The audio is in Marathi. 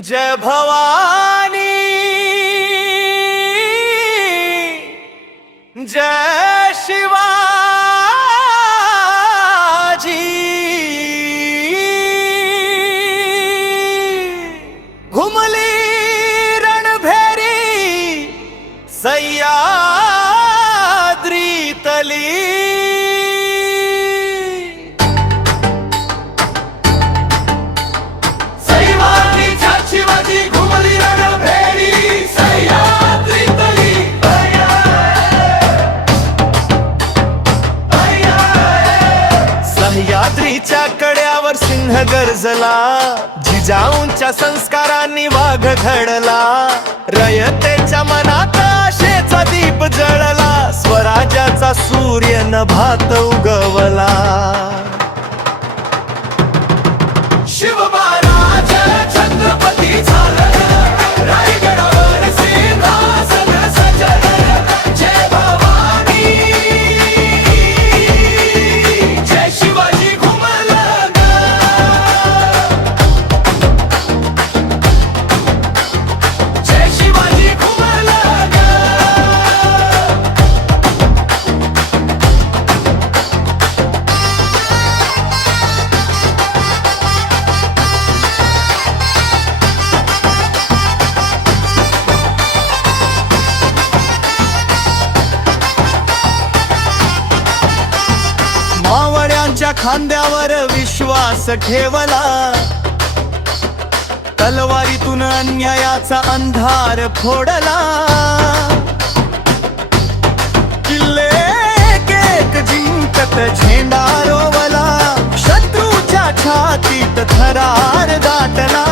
जय भवानी जय शिवाजी घुमली रणभेरी सह्याद्री तली सह्याद्रीच्या कड्यावर सिंह गरजला, जिजाऊंच्या संस्कारांनी वाघ घडला, रयतेच्या मनात आशेचा दीप जळला, स्वराज्याचा सूर्य नभात उगवला। शिवमहाराज छत्रपती झालं, रायगडावर सिंहासन सजलं, जय भवानी जय शिवाजी घुमलं ग, जय शिवाजी घुमलं ग। मावळ्यांच्या खांद्यावर विश्वास ठेवला, तलवारीतून अन्यायाचा अंधार फोडला, किल्ले एक एक जिंकत झेंडा रोवला, शत्रूच्या छातीत थरार दाटला।